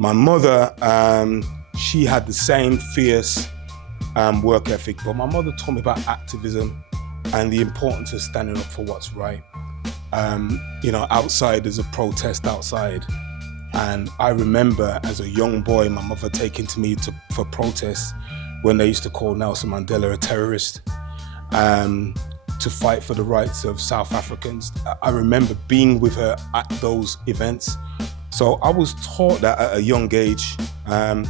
My mother, she had the same fierce work ethic, but my mother taught me about activism and the importance of standing up for what's right. Outside there's a protest outside. And I remember as a young boy, my mother taking to me for protests when they used to call Nelson Mandela a terrorist, to fight for the rights of South Africans. I remember being with her at those events. So I was taught that at a young age. And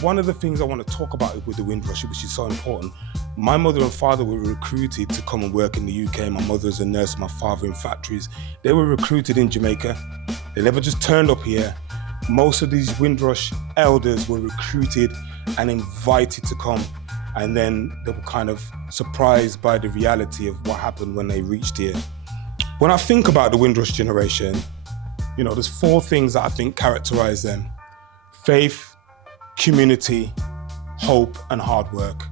one of the things I want to talk about with the Windrush, which is so important, my mother and father were recruited to come and work in the UK. My mother was a nurse, my father in factories. They were recruited in Jamaica. They never just turned up here. Most of these Windrush elders were recruited and invited to come. And then they were kind of surprised by the reality of what happened when they reached here. When I think about the Windrush generation, there's 4 things that I think characterize them: faith, community, hope, and hard work.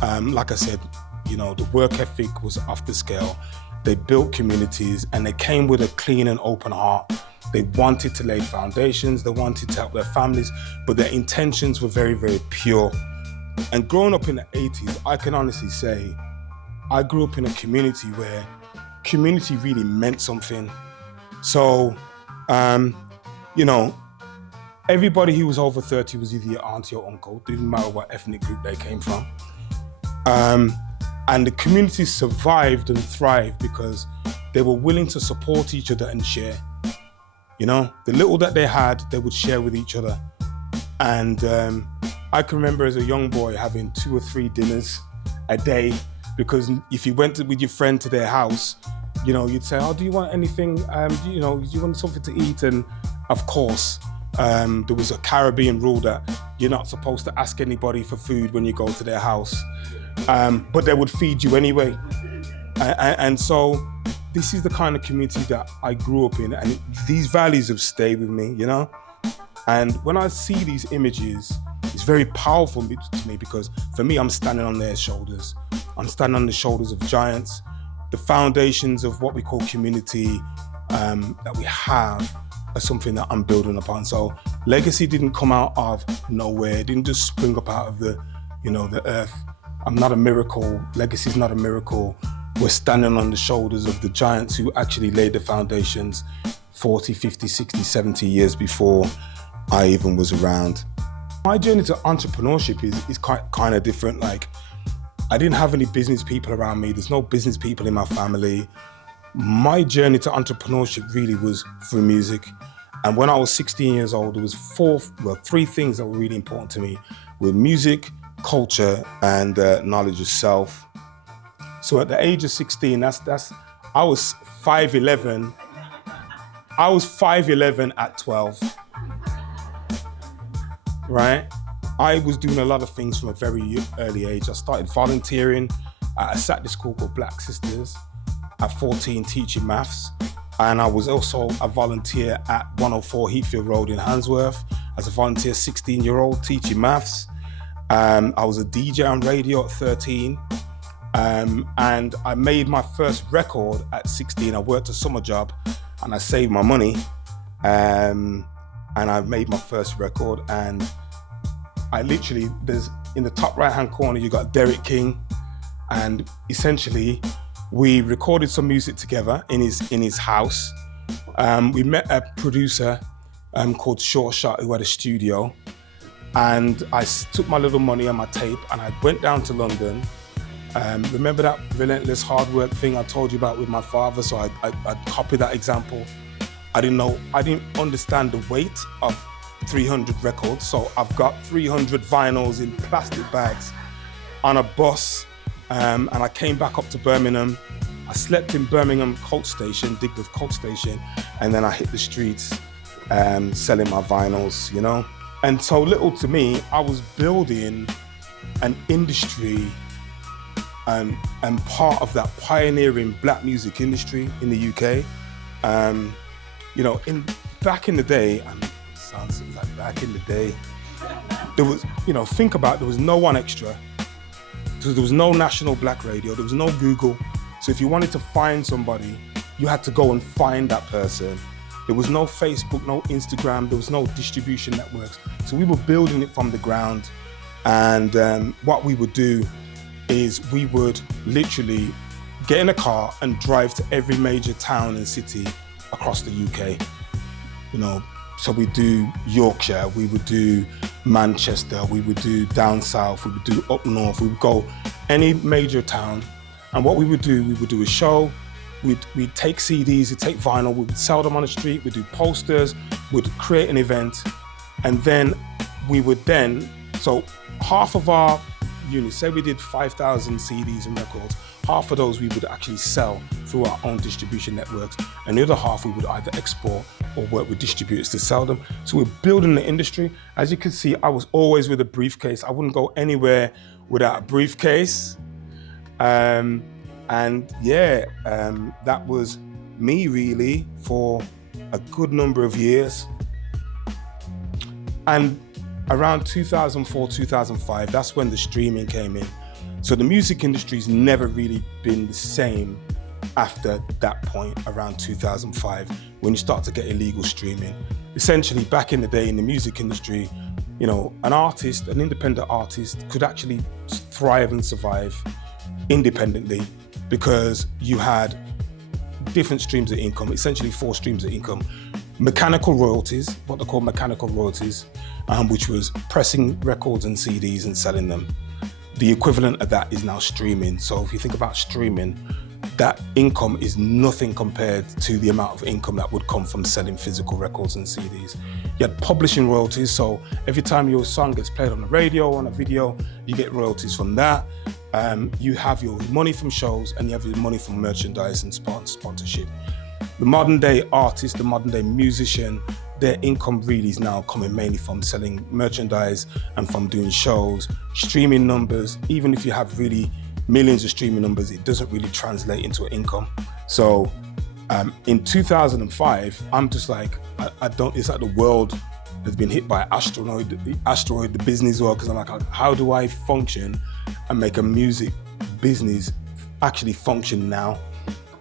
Like I said, the work ethic was off the scale. They built communities and they came with a clean and open heart. They wanted to lay foundations, they wanted to help their families, but their intentions were very, very pure. And growing up in the 80s, I can honestly say, I grew up in a community where community really meant something. So, everybody who was over 30 was either your auntie or uncle, didn't matter what ethnic group they came from. And the community survived and thrived because they were willing to support each other and share. The little that they had, they would share with each other. And I can remember as a young boy having 2 or 3 dinners a day, because if you went with your friend to their house, you'd say, "Oh, do you want anything? Do you want something to eat?" And of course, there was a Caribbean rule that you're not supposed to ask anybody for food when you go to their house, but they would feed you anyway. And so this is the kind of community that I grew up in, and these values have stayed with me, And when I see these images, it's very powerful to me, because for me, I'm standing on their shoulders. I'm standing on the shoulders of giants. The foundations of what we call community that we have are something that I'm building upon. So legacy didn't come out of nowhere. It didn't just spring up out of the earth. I'm not a miracle. Legacy is not a miracle. We're standing on the shoulders of the giants who actually laid the foundations 40, 50, 60, 70 years before I even was around. My journey to entrepreneurship is kind of different. Like, I didn't have any business people around me. There's no business people in my family. My journey to entrepreneurship really was through music. And when I was 16 years old, there was 3 things that were really important to me, with music, culture, and knowledge of self. So at the age of 16, I was 5'11". I was 5'11" at 12, right? I was doing a lot of things from a very early age. I started volunteering at a Saturday school called Black Sisters at 14, teaching maths. And I was also a volunteer at 104 Heathfield Road in Handsworth as a volunteer 16-year-old teaching maths. I was a DJ on radio at 13. And I made my first record at 16. I worked a summer job and I saved my money. And I made my first record, and there's in the top right-hand corner, you got Derek King. And essentially, we recorded some music together in his house. We met a producer called Short Shot who had a studio. And I took my little money and my tape and I went down to London. Remember that relentless hard work thing I told you about with my father? So I copied that example. I didn't understand the weight of 300 records. So I've got 300 vinyls in plastic bags on a bus. And I came back up to Birmingham. I slept in Birmingham Coach Station, Digbeth Coach Station. And then I hit the streets selling my vinyls, And so little to me, I was building an industry and part of that pioneering black music industry in the UK. Back in the day, and it sounds like back in the day, there was, think about it, there was no One Extra. So there was no national black radio, there was no Google. So if you wanted to find somebody, you had to go and find that person. There was no Facebook, no Instagram, there was no distribution networks. So we were building it from the ground. And what we would do is we would literally get in a car and drive to every major town and city across the UK. You know, so we do Yorkshire, we would do Manchester, we would do down south, we would do up north, we would go any major town. And what we would do a show, we'd take CDs, we'd take vinyl, we would sell them on the street, we'd do posters, we'd create an event, and then so half of our units, say we did 5,000 CDs and records, half of those we would actually sell through our own distribution networks, and the other half we would either export or work with distributors to sell them. So we're building the industry. As you can see, I was always with a briefcase. I wouldn't go anywhere without a briefcase. That was me really for a good number of years. And around 2004, 2005, that's when the streaming came in. So the music industry's never really been the same after that point, around 2005, when you start to get illegal streaming. Essentially, back in the day in the music industry, you know, an independent artist could actually thrive and survive independently because you had different streams of income, essentially 4 streams of income. Mechanical royalties, what they call mechanical royalties, which was pressing records and CDs and selling them. The equivalent of that is now streaming. So if you think about streaming, that income is nothing compared to the amount of income that would come from selling physical records and CDs. You had publishing royalties, so every time your song gets played on the radio or on a video, you get royalties from that. You have your money from shows and you have your money from merchandise and sponsorship. The modern day artist, the modern day musician, their income really is now coming mainly from selling merchandise and from doing shows. Streaming numbers, even if you have really millions of streaming numbers, it doesn't really translate into an income. So in 2005, I'm just like, it's like the world has been hit by an asteroid, the business world, because I'm like, how do I function and make a music business actually function now?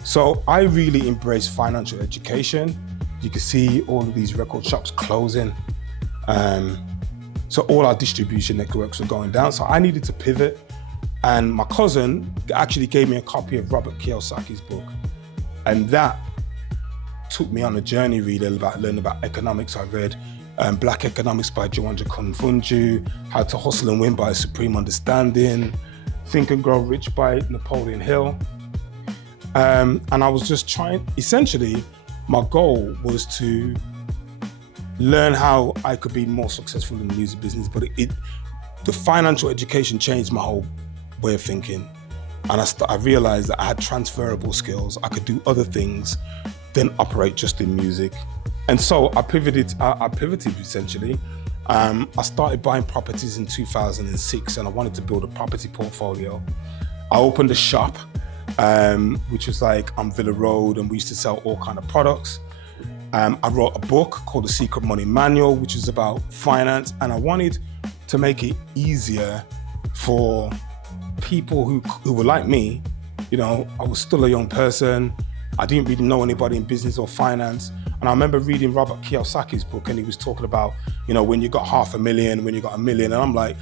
So I really embrace financial education. You can see all of these record shops closing. So all our distribution networks were going down. So I needed to pivot. And my cousin actually gave me a copy of Robert Kiyosaki's book. And that took me on a journey really about learning about economics. I read Black Economics by Juwanja Kunfunju, How to Hustle and Win by Supreme Understanding, Think and Grow Rich by Napoleon Hill. And I was just trying, essentially, my goal was to learn how I could be more successful in the music business, but the financial education changed my whole way of thinking. And I realized that I had transferable skills. I could do other things than operate just in music. And so I pivoted essentially. I started buying properties in 2006 and I wanted to build a property portfolio. I opened a shop, which was like on Villa Road, and we used to sell all kind of products. I wrote a book called The Secret Money Manual, which is about finance, and I wanted to make it easier for people who were like me. You know, I was still a young person. I didn't really know anybody in business or finance. And I remember reading Robert Kiyosaki's book, and he was talking about, you know, when you got $500,000, when you got $1 million, and I'm like,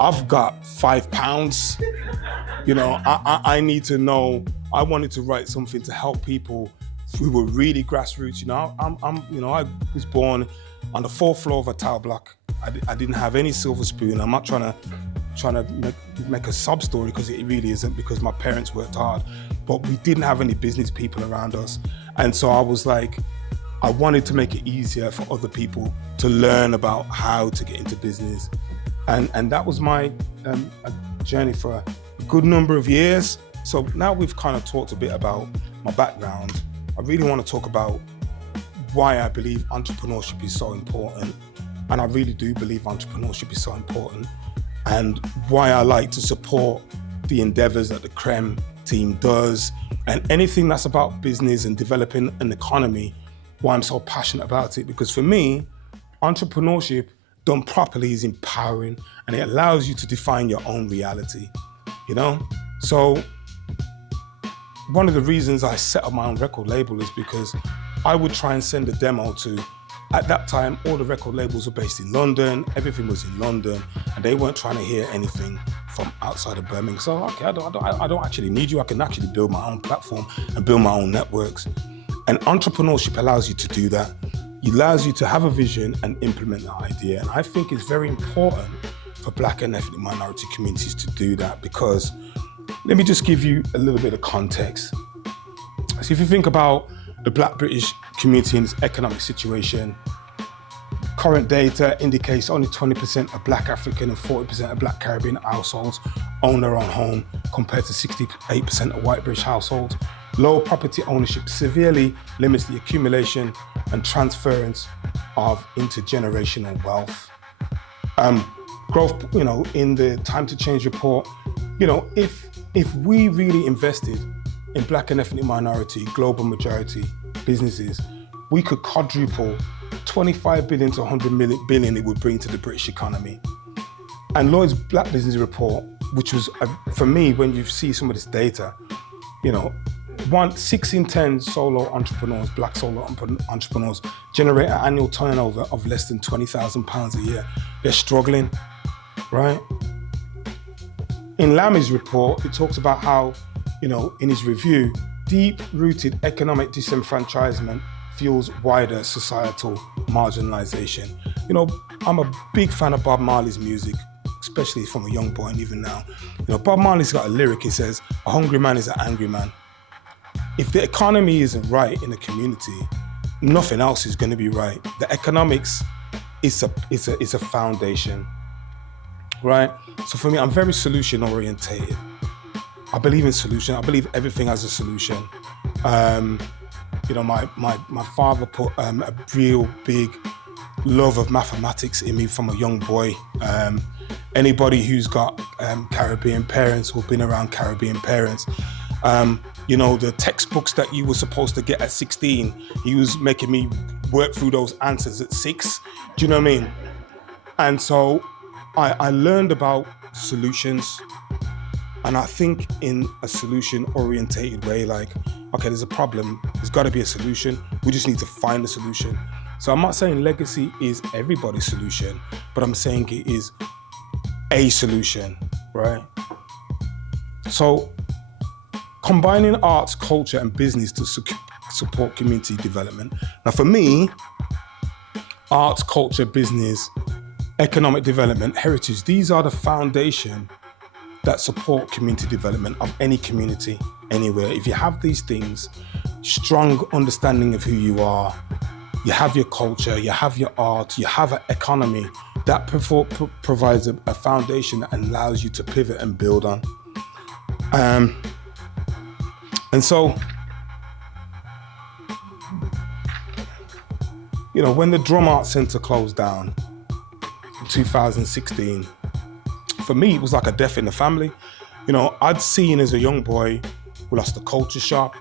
I've got £5. You know, I need to know. I wanted to write something to help people who were really grassroots. You know, I was born on the 4th floor of a tower block. I didn't have any silver spoon. I'm not trying to make a sub story, because it really isn't, because my parents worked hard, but we didn't have any business people around us. And so I was like, I wanted to make it easier for other people to learn about how to get into business. And that was my journey for a good number of years. So now we've kind of talked a bit about my background. I really want to talk about why I believe entrepreneurship is so important. And I really do believe entrepreneurship is so important, and why I like to support the endeavors that the Creme team does, and anything that's about business and developing an economy, why I'm so passionate about it. Because for me, entrepreneurship done properly is empowering, and it allows you to define your own reality, you know? So one of the reasons I set up my own record label is because I would try and send a demo to, at that time, all the record labels were based in London, everything was in London, and they weren't trying to hear anything from outside of Birmingham. So, okay, I don't actually need you. I can actually build my own platform and build my own networks. And entrepreneurship allows you to do that. It allows you to have a vision and implement that idea. And I think it's very important for Black and ethnic minority communities to do that, because let me just give you a little bit of context. So if you think about the Black British community and its economic situation, current data indicates only 20% of Black African and 40% of Black Caribbean households own their own home, compared to 68% of white British households. Low property ownership severely limits the accumulation and transference of intergenerational wealth. Growth, in the Time to Change report, if we really invested in Black and ethnic minority, global majority businesses, we could quadruple 25 billion to 100 billion it would bring to the British economy. And Lloyd's Black Business Report, which was, for me, when you see some of this data, 6 in 10 solo entrepreneurs, Black solo entrepreneurs, generate an annual turnover of less than £20,000 a year. They're struggling, right? In Lammy's report, it talks about how, in his review, deep-rooted economic disenfranchisement fuels wider societal marginalization. I'm a big fan of Bob Marley's music, especially from a young boy and even now. Bob Marley's got a lyric, he says, "A hungry man is an angry man." If the economy isn't right in a community, nothing else is going to be right. The economics is a foundation, right? So for me, I'm very solution orientated. I believe in solution. I believe everything has a solution. My father put a real big love of mathematics in me from a young boy. Anybody who's got Caribbean parents or been around Caribbean parents, the textbooks that you were supposed to get at 16, he was making me work through those answers at 6. Do you know what I mean? And so I learned about solutions. And I think in a solution-orientated way, like, okay, there's a problem, there's got to be a solution. We just need to find a solution. So I'm not saying legacy is everybody's solution, but I'm saying it is a solution, right? So combining arts, culture, and business to support community development. Now, for me, arts, culture, business, economic development, heritage, these are the foundation that support community development of any community, anywhere. If you have these things, strong understanding of who you are, you have your culture, you have your art, you have an economy, that provides a foundation that allows you to pivot and build on. And so, when the Drum Art Centre closed down in 2016, for me, it was like a death in the family. I'd seen as a young boy, we lost the culture shop,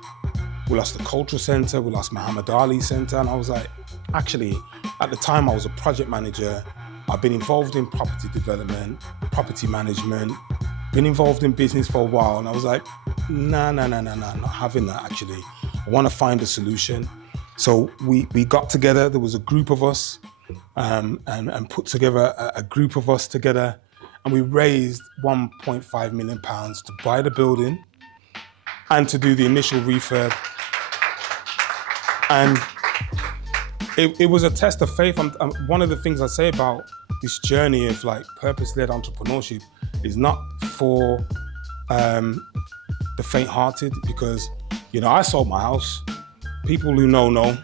we lost the cultural centre, we lost Muhammad Ali Centre, and I was like, actually, at the time I was a project manager. I've been involved in property development, property management, been involved in business for a while, and I was like, nah, not having that actually. I want to find a solution. So we got together, there was a group of us, and put together a group of us together, and we raised £1.5 million to buy the building and to do the initial refurb. And it was a test of faith. One of the things I say about this journey of like purpose-led entrepreneurship is not for the faint-hearted, because I sold my house. People who know.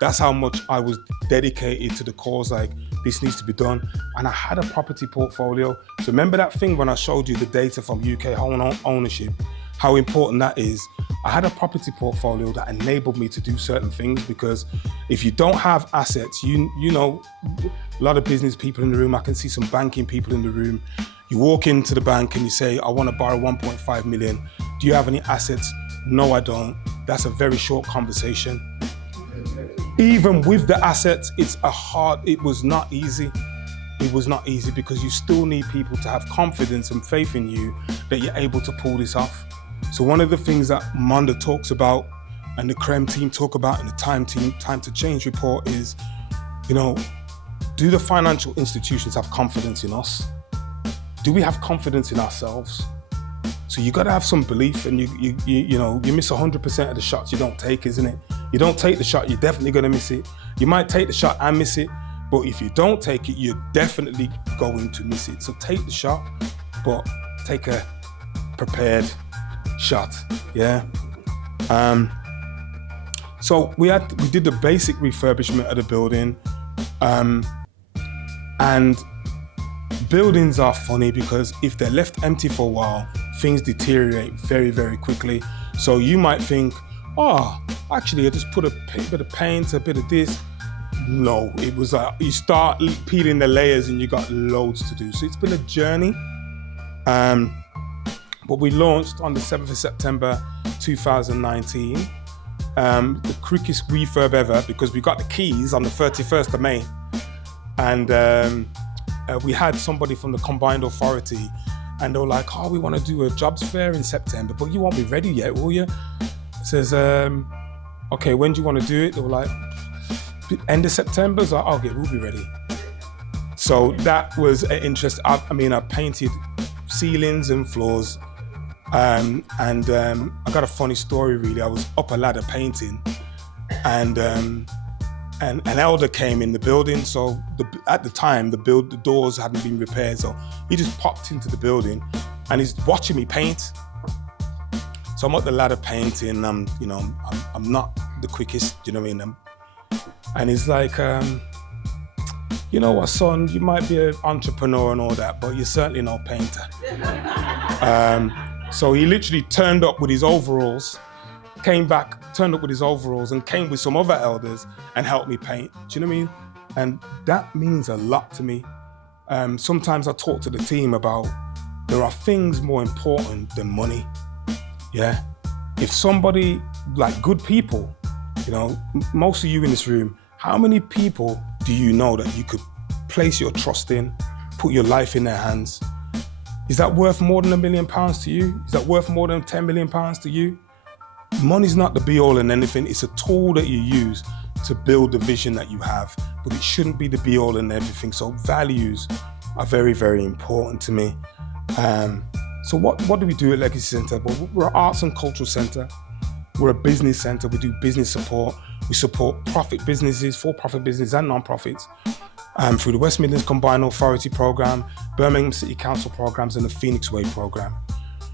That's how much I was dedicated to the cause. Like, this needs to be done. And I had a property portfolio. So remember that thing when I showed you the data from UK home ownership, how important that is. I had a property portfolio that enabled me to do certain things, because if you don't have assets, you know, a lot of business people in the room, I can see some banking people in the room. You walk into the bank and you say, I want to borrow 1.5 million. Do you have any assets? No, I don't. That's a very short conversation. Even with the assets, it was not easy. It was not easy, because you still need people to have confidence and faith in you that you're able to pull this off. So one of the things that Manda talks about and the CREM team talk about in the time to change report is, do the financial institutions have confidence in us? Do we have confidence in ourselves? So you got to have some belief, and you miss 100% of the shots you don't take, isn't it? You don't take the shot, you're definitely going to miss it. You might take the shot and miss it, but if you don't take it, you're definitely going to miss it. So take the shot, but take a prepared shot, yeah? So we did the basic refurbishment of the building, and buildings are funny because if they're left empty for a while, things deteriorate very, very quickly. So you might think, actually I just put a bit of paint, a bit of this. No, it was you start peeling the layers and you got loads to do. So it's been a journey. But we launched on the 7th of September 2019. The quickest refurb ever, because we got the keys on the 31st of May. And we had somebody from the Combined Authority, and they were like, we want to do a jobs fair in September, but you won't be ready yet, will you? Says, okay, when do you want to do it? They were like, end of September? I was like, okay, we'll be ready. So that was an interest. I painted ceilings and floors. I got a funny story really. I was up a ladder painting, and an elder came in the building. So at the time, the doors hadn't been repaired. So he just popped into the building and he's watching me paint. So I'm up the ladder painting. I'm not the quickest, you know what I mean? And he's like, you know what, son, you might be an entrepreneur and all that, but you're certainly no painter. So he literally turned up with his overalls, came back, turned up with his overalls, and came with some other elders and helped me paint. Do you know what I mean? And that means a lot to me. Sometimes I talk to the team about there are things more important than money. Yeah. If somebody, like good people, most of you in this room, how many people do you know that you could place your trust in, put your life in their hands? Is that worth more than £1 million to you? Is that worth more than £10 million to you? Money's not the be all and anything. It's a tool that you use to build the vision that you have, but it shouldn't be the be all and everything. So values are very, very important to me. So what do we do at Legacy Centre? Well, we're an arts and cultural centre. We're a business centre. We do business support. We support profit businesses, for-profit businesses and non-profits through the West Midlands Combined Authority programme, Birmingham City Council programmes and the Phoenix Way programme.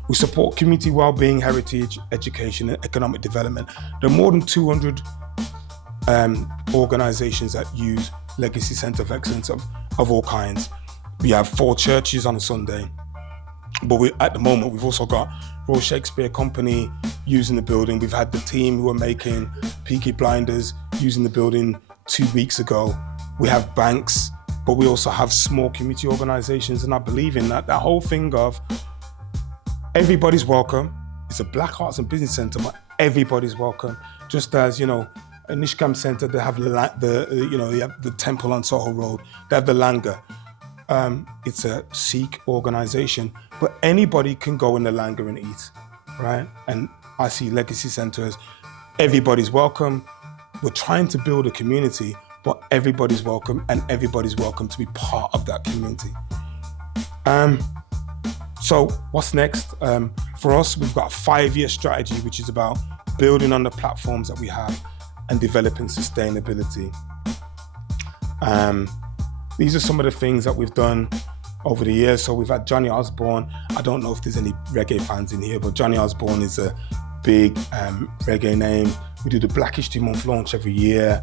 We support community wellbeing, heritage, education and economic development. There are more than 200 organisations that use Legacy Centre of Excellence of all kinds. We have 4 churches on a Sunday. But at the moment, we've also got Royal Shakespeare Company using the building. We've had the team who are making Peaky Blinders using the building 2 weeks ago. We have banks, but we also have small community organisations. And I believe in that whole thing of everybody's welcome. It's a Black Arts and Business Centre, but everybody's welcome. Just as, a Nishkam Centre, they have the temple on Soho Road. They have the Langa. It's a Sikh organisation, but anybody can go in the Langa and eat, right? And I see Legacy Centre as everybody's welcome. We're trying to build a community, but everybody's welcome, and everybody's welcome to be part of that community. So what's next? For us, we've got a 5-year strategy, which is about building on the platforms that we have and developing sustainability. These are some of the things that we've done over the years. So we've had Johnny Osborne. I don't know if there's any reggae fans in here, but Johnny Osborne is a big reggae name. We do the Black History Month launch every year.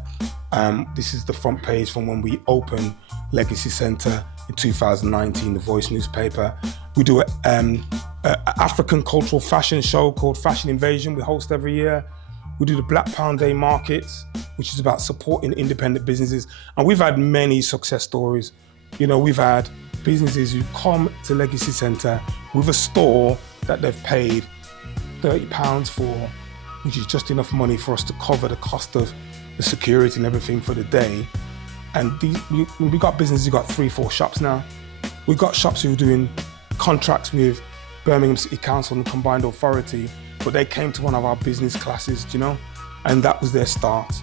This is the front page from when we opened Legacy Centre in 2019, the Voice newspaper. We do an African cultural fashion show called Fashion Invasion we host every year. We do the Black Pound Day markets, which is about supporting independent businesses. And we've had many success stories. We've had businesses who come to Legacy Centre with a store that they've paid £30 for, which is just enough money for us to cover the cost of the security and everything for the day. And we got businesses who got 3-4 shops now. We've got shops who are doing contracts with Birmingham City Council and Combined Authority, but they came to one of our business classes, And that was their start.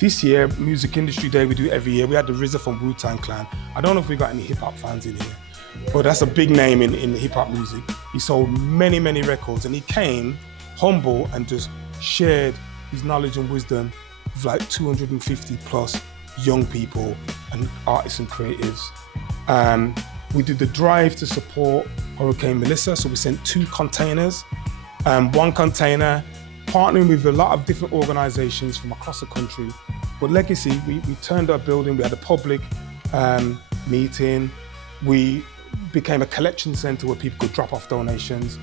This year, Music Industry Day, we do every year. We had the RZA from Wu-Tang Clan. I don't know if we got any hip hop fans in here, but that's a big name in hip hop music. He sold many, many records, and he came humble and just shared his knowledge and wisdom with like 250 plus young people and artists and creatives. We did the drive to support Hurricane Melissa, so we sent 2 containers. One container, partnering with a lot of different organizations from across the country. But Legacy, we turned our building, we had a public meeting. We became a collection center where people could drop off donations.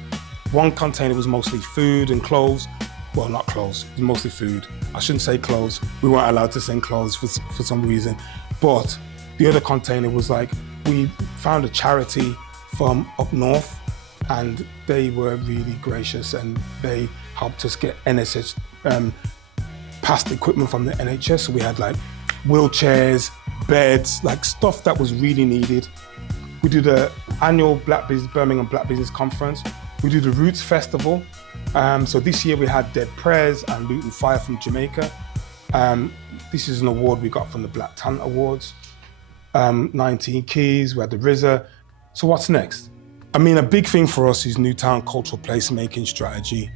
One container was mostly food and clothes. Well, not clothes, it was mostly food. I shouldn't say clothes. We weren't allowed to send clothes for some reason. But the other container was like, we found a charity from up north, and they were really gracious, and they helped us get NHS past equipment from the NHS. So we had like wheelchairs, beds, like stuff that was really needed. We do the annual Birmingham Black Business Conference. We do the Roots Festival. So this year we had Dead Prez and Luton Fire from Jamaica. This is an award we got from the Black Talent Awards. 19 Keys, we had the RZA. So what's next? I mean, a big thing for us is Newtown cultural placemaking strategy.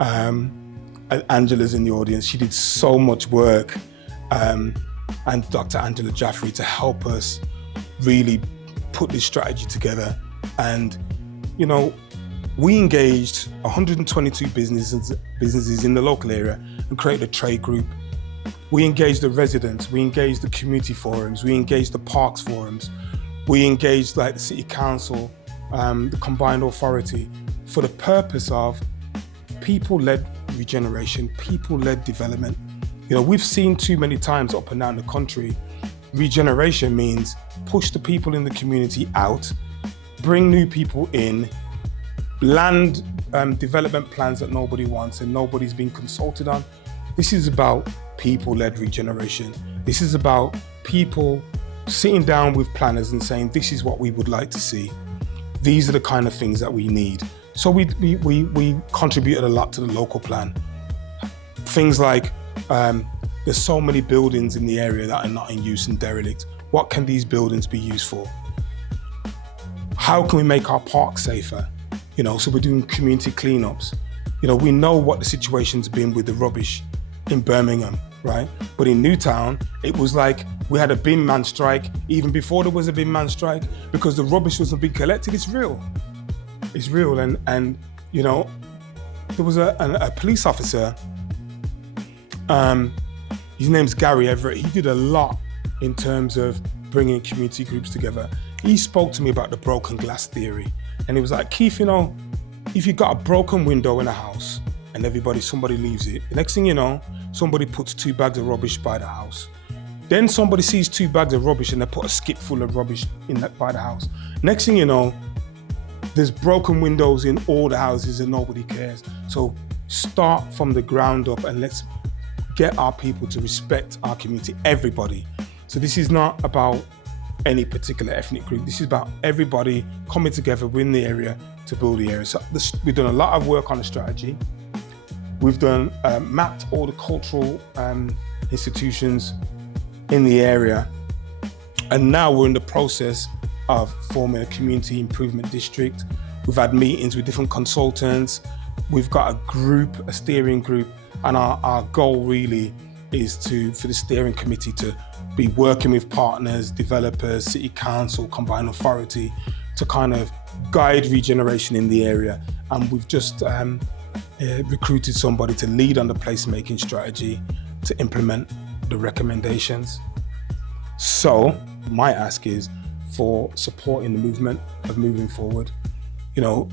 Angela's in the audience. She did so much work, and Dr. Angela Jaffrey to help us really put this strategy together. And, you know, we engaged 122 businesses in the local area and created a trade group. We engaged the residents, we engaged the community forums, we engaged the parks forums, we engaged like the city council, the combined authority, for the purpose of people-led regeneration, people-led development. You know, we've seen too many times up and down the country, regeneration means push the people in the community out, bring new people in, land development plans that nobody wants and nobody's been consulted on. This is about people-led regeneration. This is about people sitting down with planners and saying, this is what we would like to see. These are the kind of things that we need. So we contributed a lot to the local plan. Things like, there's so many buildings in the area that are not in use and derelict. What can these buildings be used for? How can we make our parks safer? You know, so we're doing community cleanups. You know, we know what the situation's been with the rubbish in Birmingham, right? But in Newtown, it was like we had a bin man strike even before there was a bin man strike because the rubbish wasn't being collected. It's real. It's real. And you know, there was a police officer, his name's Gary Everett. He did a lot in terms of bringing community groups together. He spoke to me about the broken glass theory. And he was like, Keith, you know, if you got a broken window in a house and somebody leaves it, the next thing you know, somebody puts 2 bags of rubbish by the house. Then somebody sees 2 bags of rubbish and they put a skip full of rubbish by the house. Next thing you know, there's broken windows in all the houses and nobody cares. So start from the ground up and let's get our people to respect our community, everybody. So this is not about any particular ethnic group. This is about everybody coming together within the area to build the area. So we've done a lot of work on the strategy. We've done mapped all the cultural institutions in the area. And now we're in the process of forming a community improvement district. We've had meetings with different consultants. We've got a group, a steering group, and our goal really is for the steering committee to be working with partners, developers, city council, combined authority to kind of guide regeneration in the area. And we've just recruited somebody to lead on the placemaking strategy to implement the recommendations. So my ask is for support in the movement of moving forward. You know,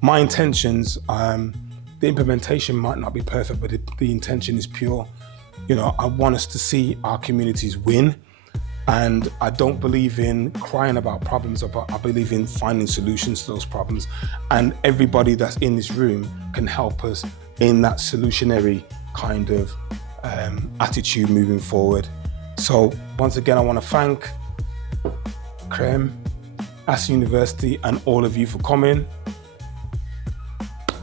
my intentions, the implementation might not be perfect, but the intention is pure. You know, I want us to see our communities win. And I don't believe in crying about problems, but I believe in finding solutions to those problems. And everybody that's in this room can help us in that solutionary kind of attitude moving forward. So once again, I want to thank CREM, AS University, and all of you for coming.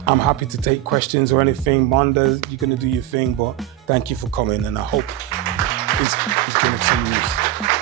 I'm happy to take questions or anything. Manda, you're going to do your thing, but thank you for coming, and I hope it's been of some use.